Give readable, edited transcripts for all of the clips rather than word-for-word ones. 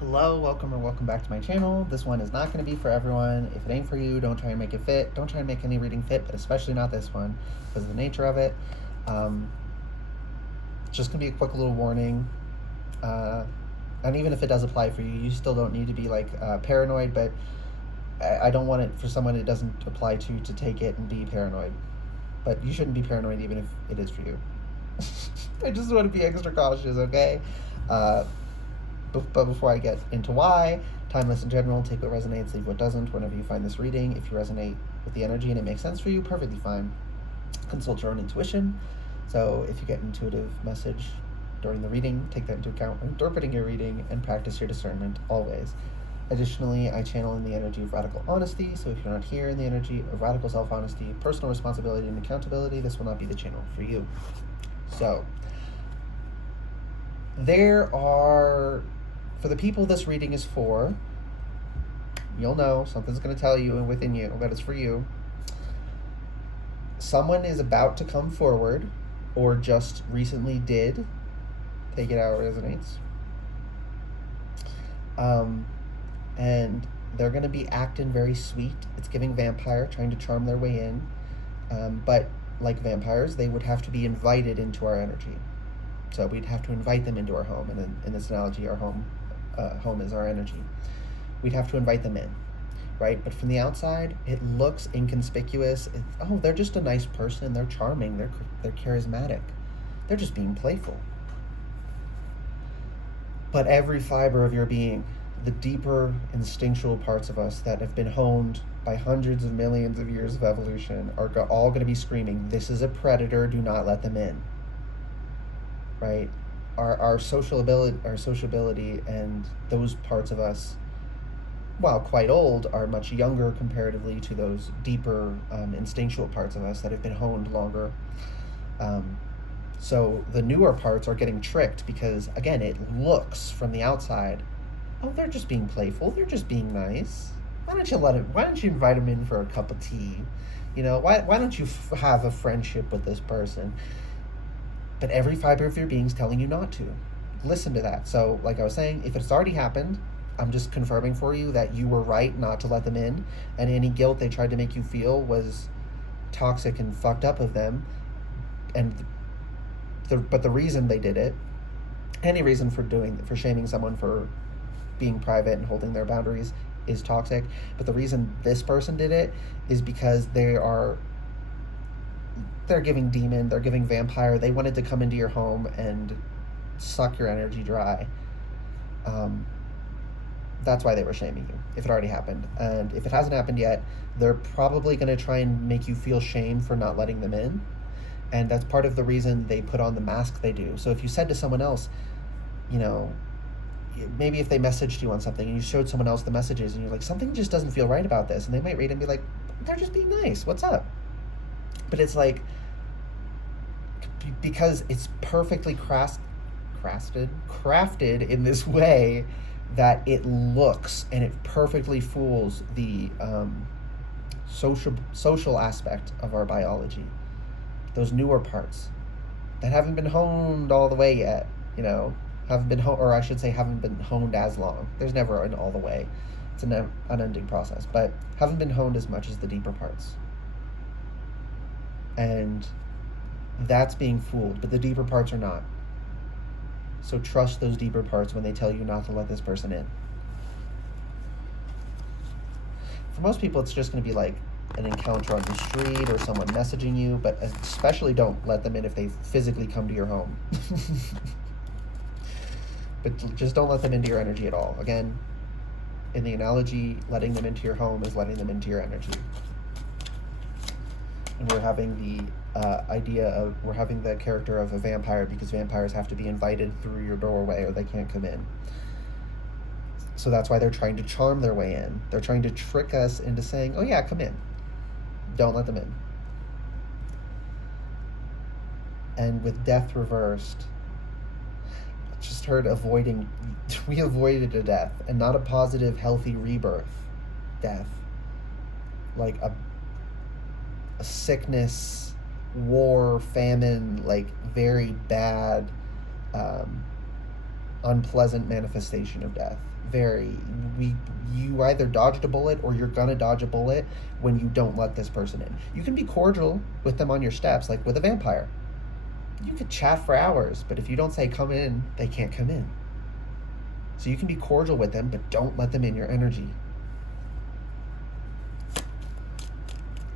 Hello, welcome or welcome back to my channel. This one is not going to be for everyone. If it ain't for you, don't try and make it fit. Don't try and make any reading fit, but especially not this one because of the nature of it. Um, just going to be a quick little warning. And even if it does apply for you, you still don't need to be paranoid, but I don't want it for someone it doesn't apply to take it and be paranoid. But you shouldn't be paranoid even if it is for you. I just want to be extra cautious, okay? Uh, but before I get into why, timeless in general, take what resonates, leave what doesn't. Whenever you find this reading, if you resonate with the energy and it makes sense for you, perfectly fine. Consult your own intuition. So if you get an intuitive message during the reading, take that into account when interpreting your reading and practice your discernment always. Additionally, I channel in the energy of radical honesty, so if you're not here in the energy of radical self-honesty, personal responsibility, and accountability, this will not be the channel for you. So, for the people this reading is for, you'll know, something's going to tell you and within you that it's for you. Someone is about to come forward, or just recently did, take it how it resonates. And they're going to be acting very sweet. It's giving vampire, trying to charm their way in. But like vampires, they would have to be invited into our energy. So we'd have to invite them into our home. And in this analogy, our home is our energy. We'd have to invite them in, right? But from the outside, it looks inconspicuous. They're just a nice person. They're charming. They're charismatic. They're just being playful. But every fiber of your being, the deeper instinctual parts of us that have been honed by hundreds of millions of years of evolution, are all going to be screaming, this is a predator, do not let them in. Right? Our sociability and those parts of us, while quite old, are much younger comparatively to those deeper instinctual parts of us that have been honed longer. So the newer parts are getting tricked because, again, it looks from the outside, they're just being playful, they're just being nice. Why don't you invite them in for a cup of tea? Why don't you have a friendship with this person? But every fiber of your being is telling you not to. Listen to that. So, like I was saying, if it's already happened, I'm just confirming for you that you were right not to let them in, and any guilt they tried to make you feel was toxic and fucked up of them. But the reason they did it, any reason for shaming someone for being private and holding their boundaries, is toxic. But the reason this person did it is because they're giving demon, they're giving vampire. They wanted to come into your home and suck your energy dry. That's why they were shaming you, if it already happened. And if it hasn't happened yet, they're probably going to try and make you feel shame for not letting them in. And that's part of the reason they put on the mask they do. So if you said to someone else, maybe if they messaged you on something and you showed someone else the messages and you're like, something just doesn't feel right about this, and they might read it and be like, they're just being nice, what's up? But it's like, because it's perfectly crafted in this way that it looks and it perfectly fools the social aspect of our biology. Those newer parts that haven't been honed all the way yet, haven't been honed as long. There's never an all the way. It's an unending process, but haven't been honed as much as the deeper parts. And that's being fooled, but the deeper parts are not. So trust those deeper parts when they tell you not to let this person in. For most people, it's just going to be like an encounter on the street or someone messaging you, but especially don't let them in if they physically come to your home. But just don't let them into your energy at all. Again, in the analogy, letting them into your home is letting them into your energy. And we're having the character of a vampire because vampires have to be invited through your doorway or they can't come in. So that's why they're trying to charm their way in. They're trying to trick us into saying, oh yeah, come in. Don't let them in. And with death reversed, I just heard we avoided a death, and not a positive, healthy rebirth death. Like a sickness, war, famine, like very bad unpleasant manifestation of death. Very. You either dodged a bullet or you're gonna dodge a bullet when you don't let this person in. You can be cordial with them on your steps, like with a vampire. You could chat for hours, but if you don't say come in, they can't come in. So you can be cordial with them, but don't let them in your energy.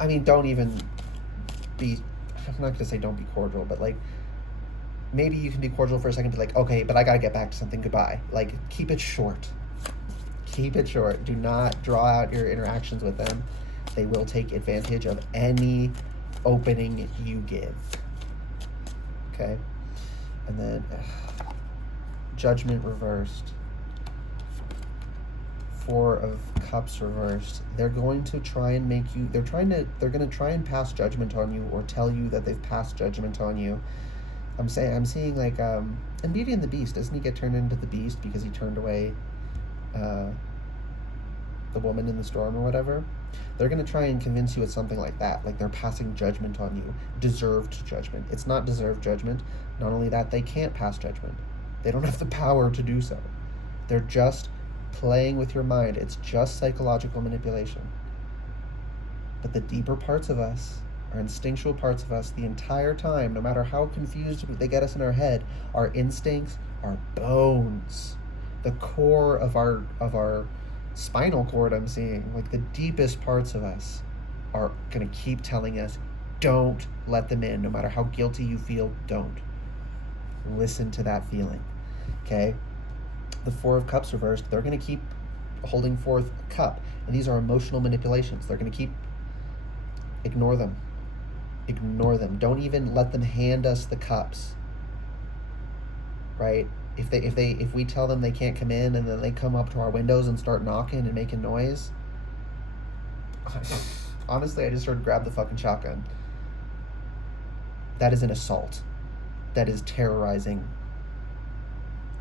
I mean, don't even be, I'm not gonna say don't be cordial, but like, maybe you can be cordial for a second, but like, okay, but I gotta get back to something, goodbye. Like, keep it short. Keep it short. Do not draw out your interactions with them. They will take advantage of any opening you give. Okay? And then, Judgment reversed. 4 of Cups reversed. They're going to try and make you, they're gonna try and pass judgment on you or tell you that they've passed judgment on you. I'm seeing like, in Beauty and the Beast, doesn't he get turned into the Beast because he turned away the woman in the storm or whatever? They're going to try and convince you it's something like that, like they're passing judgment on you. Deserved judgment. It's not deserved judgment. Not only that, they can't pass judgment. They don't have the power to do so. They're just playing with your mind. It's just psychological manipulation. But the deeper parts of us, our instinctual parts of us, the entire time, no matter how confused they get us in our head, our instincts, our bones, the core of our spinal cord, I'm seeing, like the deepest parts of us, are going to keep telling us, don't let them in. No matter how guilty you feel, don't. Listen to that feeling. Okay? The 4 of Cups reversed, they're going to keep holding forth a cup. And these are emotional manipulations. They're going to keep, ignore them. Ignore them. Don't even let them hand us the cups. Right? If we tell them they can't come in and then they come up to our windows and start knocking and making noise, honestly, I just heard grab the fucking shotgun. That is an assault. That is terrorizing.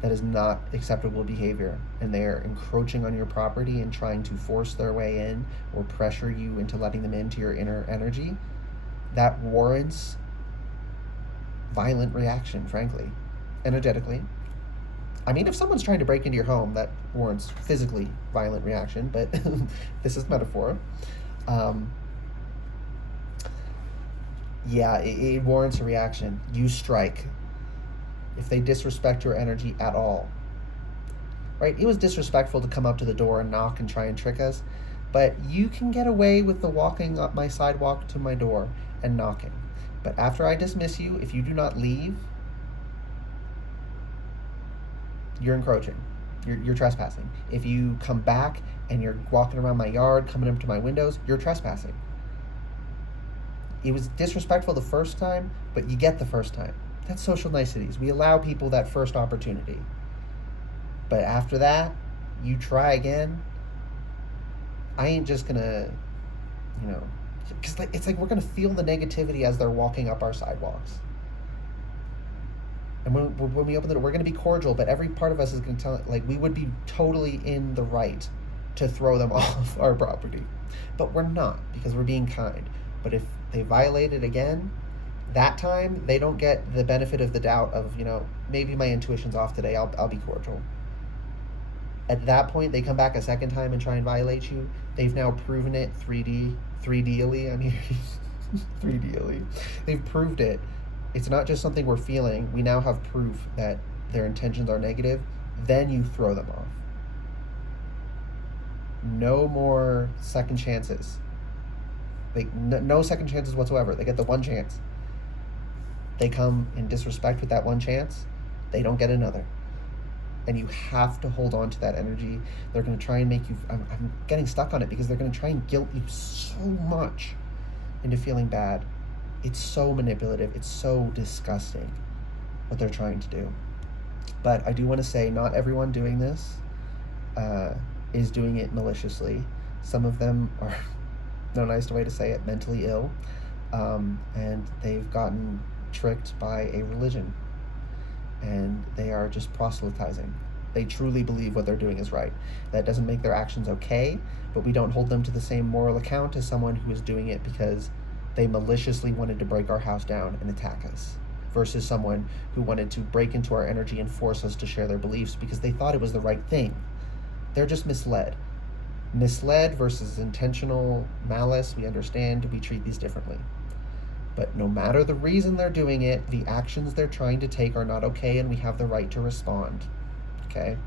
That is not acceptable behavior. And they are encroaching on your property and trying to force their way in or pressure you into letting them into your inner energy. That warrants violent reaction, frankly, energetically. I mean, if someone's trying to break into your home, that warrants physically violent reaction, but this is metaphor. Yeah, it warrants a reaction. You strike. If they disrespect your energy at all. Right? It was disrespectful to come up to the door and knock and try and trick us, but you can get away with the walking up my sidewalk to my door and knocking. But after I dismiss you, if you do not leave, you're encroaching. You're trespassing. If you come back and you're walking around my yard, coming up to my windows, you're trespassing. It was disrespectful the first time, but you get the first time. That's social niceties. We allow people that first opportunity. But after that, you try again. I ain't just gonna, because it's like we're gonna feel the negativity as they're walking up our sidewalks. And when we open the door, we're going to be cordial, but every part of us is going to tell, like, we would be totally in the right to throw them off our property. But we're not, because we're being kind. But if they violate it again, that time, they don't get the benefit of the doubt of, maybe my intuition's off today, I'll be cordial. At that point, they come back a second time and try and violate you. They've now proven it 3D-ly, I mean, 3D-ly. They've proved it. It's not just something we're feeling. We now have proof that their intentions are negative. Then you throw them off. No more second chances. No second chances whatsoever. They get the one chance. They come in disrespect with that one chance. They don't get another. And you have to hold on to that energy. They're going to try and make you... I'm getting stuck on it because they're going to try and guilt you so much into feeling bad. It's so manipulative. It's so disgusting what they're trying to do. But I do want to say not everyone doing this is doing it maliciously. Some of them are, no nice way to say it, mentally ill. And they've gotten tricked by a religion. And they are just proselytizing. They truly believe what they're doing is right. That doesn't make their actions okay, but we don't hold them to the same moral account as someone who is doing it because they maliciously wanted to break our house down and attack us. versus someone who wanted to break into our energy and force us to share their beliefs because they thought it was the right thing. They're just misled. Misled versus intentional malice, we understand, we treat these differently. But no matter the reason they're doing it, the actions they're trying to take are not okay, and we have the right to respond. Okay?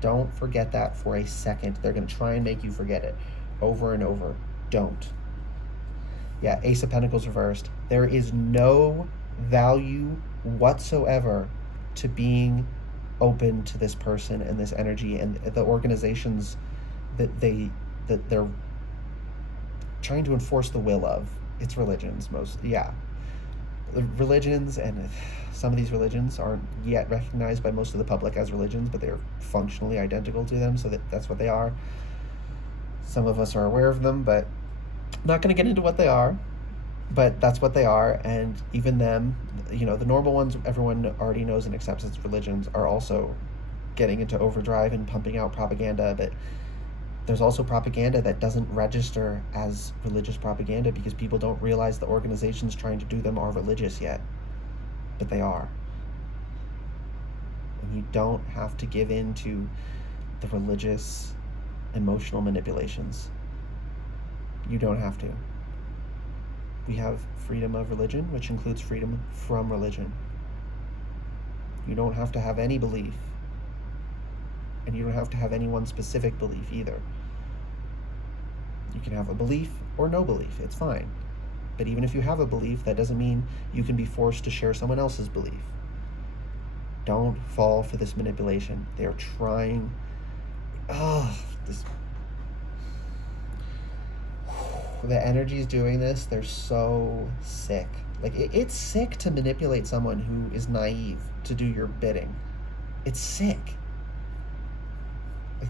Don't forget that for a second. They're going to try and make you forget it over and over. Don't. Yeah, Ace of Pentacles reversed. There is no value whatsoever to being open to this person and this energy and the organizations that they're trying to enforce the will of. It's religions, religions, and some of these religions aren't yet recognized by most of the public as religions, but they're functionally identical to them, so that's what they are. Some of us are aware of them, but not going to get into what they are, but that's what they are. And even them, the normal ones everyone already knows and accepts as religions, are also getting into overdrive and pumping out propaganda. But there's also propaganda that doesn't register as religious propaganda because people don't realize the organizations trying to do them are religious yet. But they are. And you don't have to give in to the religious emotional manipulations. You don't have to. We have freedom of religion, which includes freedom from religion. You don't have to have any belief. And you don't have to have any one specific belief either. You can have a belief or no belief. It's fine. But even if you have a belief, that doesn't mean you can be forced to share someone else's belief. Don't fall for this manipulation. They're trying... The energy's doing this. They're so sick. Like, it's sick to manipulate someone who is naive to do your bidding. It's sick.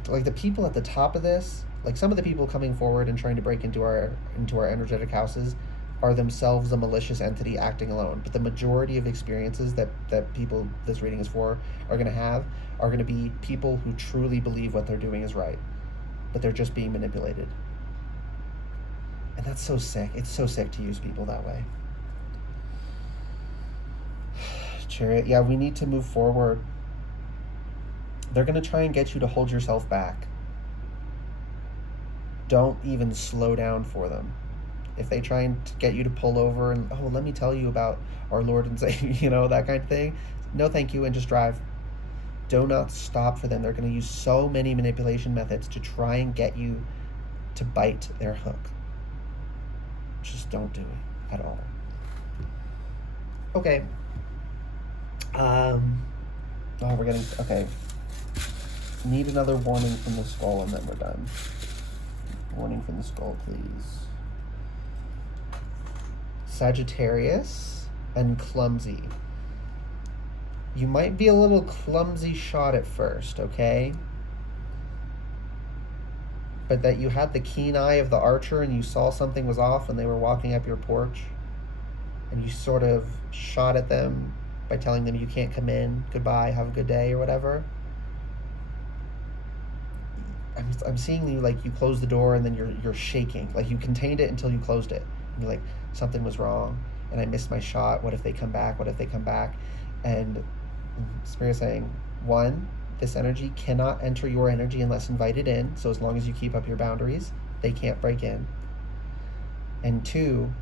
Like the people at the top of this, like some of the people coming forward and trying to break into our energetic houses are themselves a malicious entity acting alone. But the majority of experiences that people this reading is for are going to be people who truly believe what they're doing is right, but they're just being manipulated. And that's so sick. It's so sick to use people that way. Chariot, yeah, we need to move forward. They're going to try and get you to hold yourself back. Don't even slow down for them. If they try and get you to pull over and, let me tell you about our Lord and Savior, that kind of thing, no thank you, and just drive. Do not stop for them. They're going to use so many manipulation methods to try and get you to bite their hook. Just don't do it at all. Okay. Okay. Need another warning from the skull and then we're done. Warning from the skull, please. Sagittarius and clumsy. You might be a little clumsy shot at first, okay? But that you had the keen eye of the archer and you saw something was off when they were walking up your porch, and you sort of shot at them by telling them you can't come in, goodbye, have a good day, or whatever. I'm seeing you, like, you close the door and then you're shaking. Like, you contained it until you closed it. And you're like, something was wrong and I missed my shot. What if they come back? What if they come back? And Spirit's saying, one, this energy cannot enter your energy unless invited in. So as long as you keep up your boundaries, they can't break in. And two,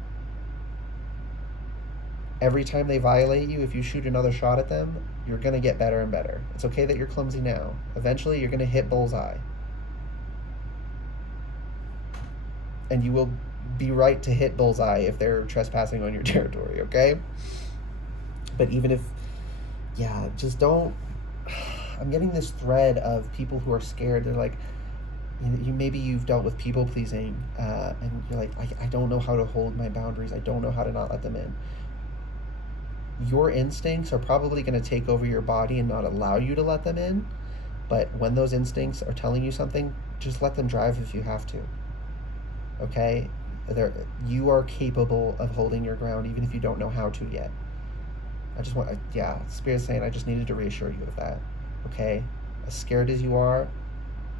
every time they violate you, if you shoot another shot at them, you're going to get better and better. It's okay that you're clumsy now. Eventually, you're going to hit bullseye. And you will be right to hit bullseye if they're trespassing on your territory, okay? But even if, just don't... I'm getting this thread of people who are scared. They're like, maybe you've dealt with people pleasing, and you're like, I don't know how to hold my boundaries. I don't know how to not let them in. Your instincts are probably going to take over your body and not allow you to let them in. But when those instincts are telling you something, just let them drive if you have to. Okay? You are capable of holding your ground even if you don't know how to yet. Spirit's saying I just needed to reassure you of that. Okay? As scared as you are,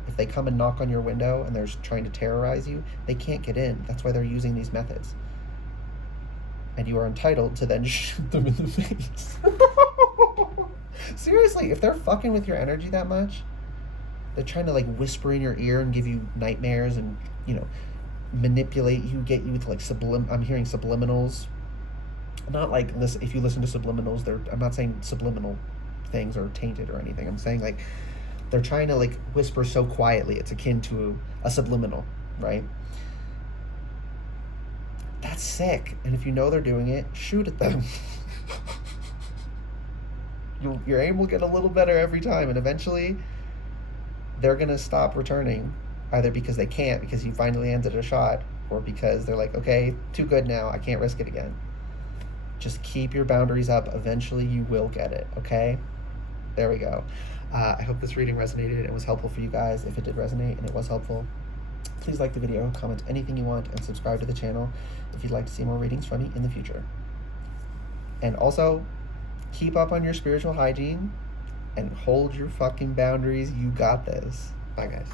if they come and knock on your window and they're trying to terrorize you, they can't get in. That's why they're using these methods. and you are entitled to then shoot them in the face. Seriously, if they're fucking with your energy that much, they're trying to like whisper in your ear and give you nightmares and, you know, manipulate you, get you with like I'm hearing subliminals. Not like listen, if you listen to subliminals, I'm not saying subliminal things are tainted or anything. I'm saying like they're trying to like whisper so quietly, it's akin to a subliminal, right? That's sick. And if you know they're doing it, shoot at them. Your aim will get a little better every time, and eventually they're gonna stop returning, either because they can't, because you finally landed a shot, or because they're like, okay, too good now, I can't risk it again. Just keep your boundaries up. Eventually you will get it, okay? There we go. I hope this reading resonated and was helpful for you guys. If it did resonate and it was helpful, please like the video, comment anything you want, and subscribe to the channel if you'd like to see more readings from me in the future. And also, keep up on your spiritual hygiene and hold your fucking boundaries. You got this. Bye, guys.